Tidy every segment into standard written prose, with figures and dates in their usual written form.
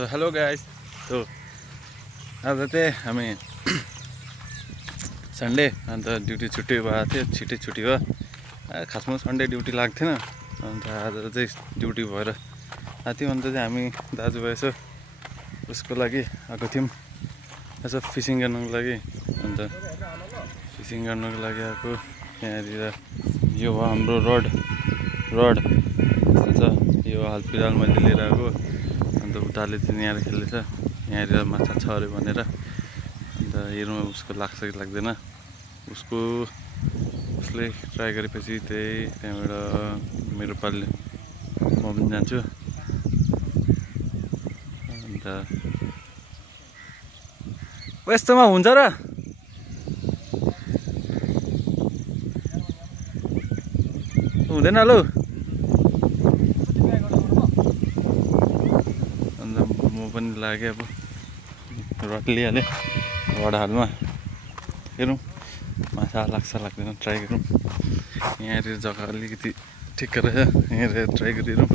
So hello guys. तो आज चाहिँ हामी सन्डे अन्त ड्युटी छुट्टी भएको थियो, छिटै छुट्टी भयो। खासमा सन्डे ड्युटी लाग्थेन, अन्त आज चाहिँ ड्युटी भएर आएको थियो। अन्त चाहिँ हामी दाजुभाइ यसो उसको लागि आएको थियौँ, यसो फिसिङ गर्नुको लागि। अन्त फिसिङ गर्नुको लागि आएको। यहाँनिर यो भयो हाम्रो रड छ, यो हाल फिलहाल मैले लिएर आएको। अन्त उताले चाहिँ यहाँ खेल्दैछ, यहाँनिर माछा छ अरे भनेर। अन्त हेरौँ उसको लाग्छ कि लाग्दैन। उसले ट्राई गरेपछि त्यहाँबाट मेरो पालिले म पनि जान्छु। अन्त यस्तोमा हुन्छ र हुँदैन लु। अन्त म पनि लागेँ, अब रड लिइहालेँ। रड हालमा हेरौँ माछा लाग्छ लाग्दैन, ट्राई गरौँ। यहाँनिर जग्गा अलिकति ठिक्क रहेछ, यहाँनिर ट्राई गरिरौँ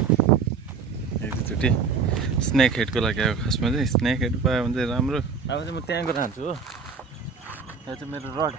एकचोटि। स्नेक हेडको लागि आएको। खासमा चाहिँ स्नेक हेड पायो भने चाहिँ राम्रो। अब चाहिँ म त्यहाँ गएर हाल्छु हो। यहाँ चाहिँ मेरो रड।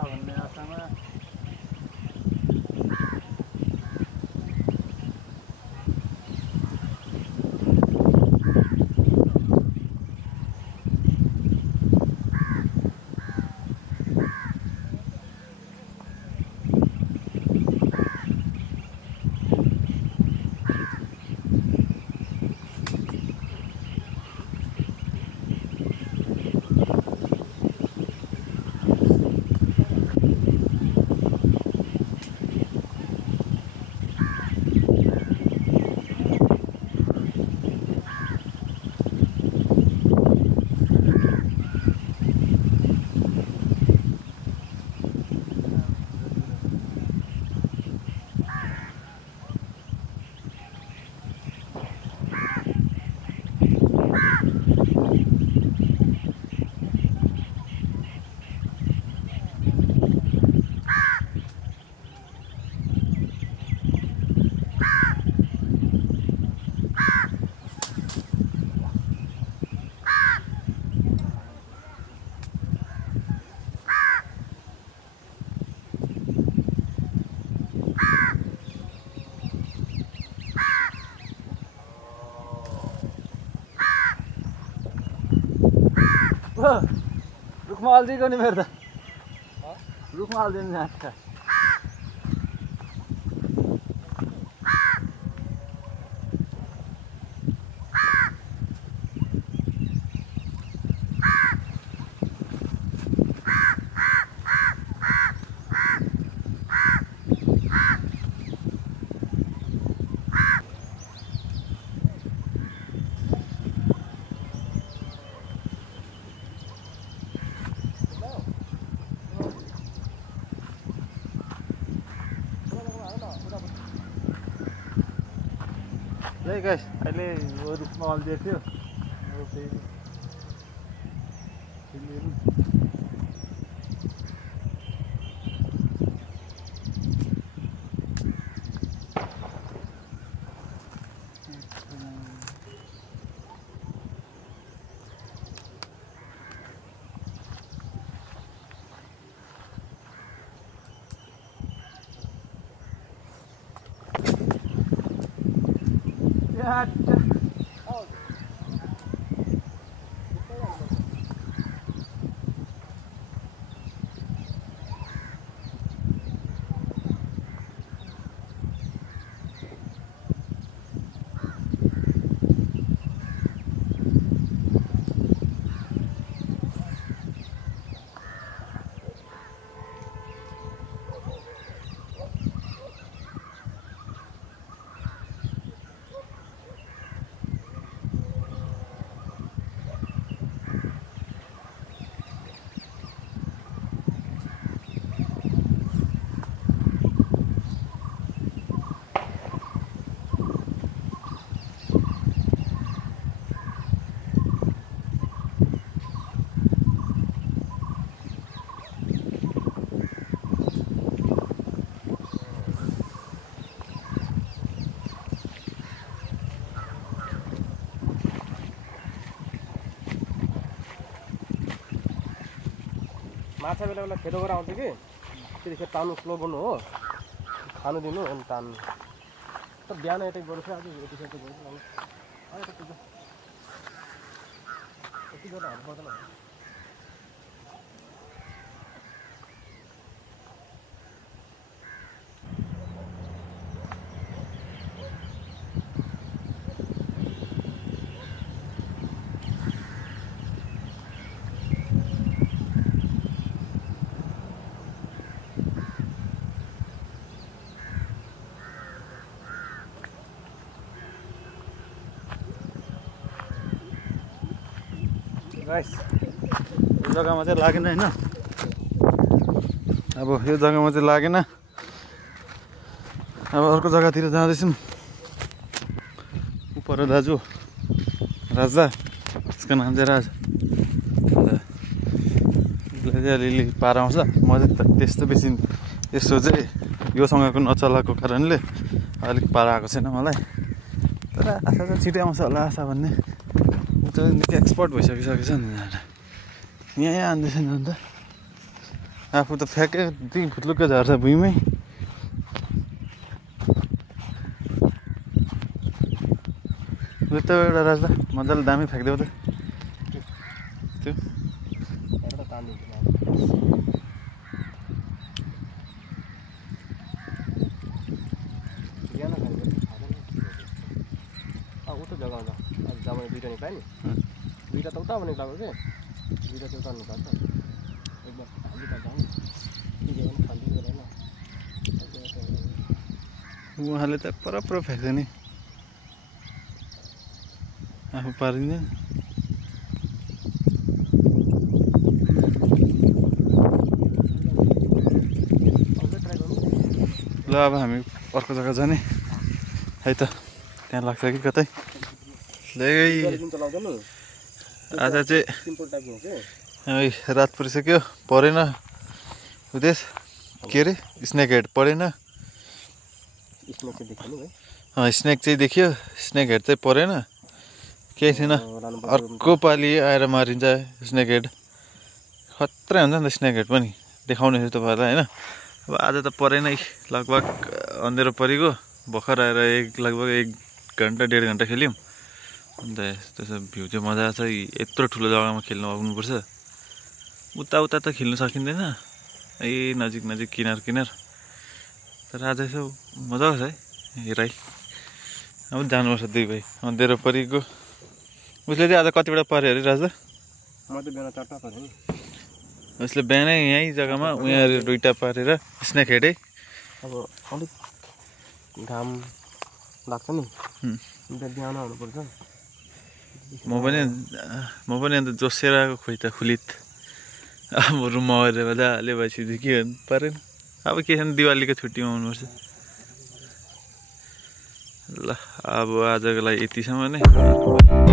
भन्ने आशामा रुखमा हालिदिएको नि मेरो त। रुखमा हालिदिनु जान्छ। Hey guys, अहिले यो रुखमा अल्झिएको थियो। माछा बेला बेला खेतो गरेर आउँछ कि त्यतिखेर तान्नु स्लो गर्नु हो खानु दिनु अनि तान्नु त बिहान यतै गर्छ आज यतिखेर त गर्छ अनि यति गरेर हाल्नु पर्दैन गाइस यो जग्गामा चाहिँ लागेन हैन अब यो जग्गामा चाहिँ लागेन अब अर्को जग्गातिर जाँदैछौँ उपर दाजु राजा यसको नाम चाहिँ राज उसले चाहिँ अलिअलि पार आउँछ म चाहिँ त्यस्तो बेसी यसो चाहिँ योसँगको नचलाएको कारणले अलिक पार आएको छैन मलाई तर आशा त छिटै आउँछ होला आशा भन्ने निकै एक्सपर्ट भइसकिसकेको छ नि यहाँ आउँदैछ नि अन्त आफू त फ्याँके दुई फुत्लुक्कै झर्छ भुइँमै त एउटा राजा मजाले दामी फ्याँकिदेऊ त त्यो दुईटा निकाल्यो नि दुईटा त उता पनि निकाल्यो कि दुईटा त उता निकाल्छ एकबार उहाँले त पर फ्याँक्छ नि आफू पारिँदैन ल अब हामी अर्को जग्गा जाने है त त्यहाँ लाग्छ कि कतै आज चाहिँ रात परिसक्यो परेन उदेश के अरे स्नेक हेड परेन स्नेक चाहिँ देखियो स्नेक हेड चाहिँ परेन केही छैन अर्को पालि आएर मारिन्छ स्नेक हेड खत्रै हुन्छ नि त स्नेक हेड पनि देखाउने छु तपाईँहरूलाई होइन अब आज त परेनै लगभग अँधेरो परेको भर्खर आएर लगभग 1 घन्टा 1.5 घन्टा खेल्यौँ अन्त त्यसो भ्यू चाहिँ मजा छ यत्रो ठुलो जग्गामा खेल्नु आउनुपर्छ उता त खेल्नु सकिँदैन नजिक नजिक किनार किनार तर आज यसो मजा छ है हेराइ अब जानुपर्छ 2 भाइ अँधेरो परेको उसले चाहिँ आज कतिवटा पार्यो अरे राजा उसले बिहानै यहीँ जग्गामा उहाँ 2टा पारेर स्नेक हेडै अब अलिक घाम लाग्छ नि बिहान आउनुपर्छ म पनि अन्त जोसेर आएको खोइ त खुलित अब रुममा गएर मजाले भइसक्यो के गर्नु परेन अब के छ दिवालीको छुट्टीमा आउनुपर्छ ल अब आजको लागि यतिसम्म नै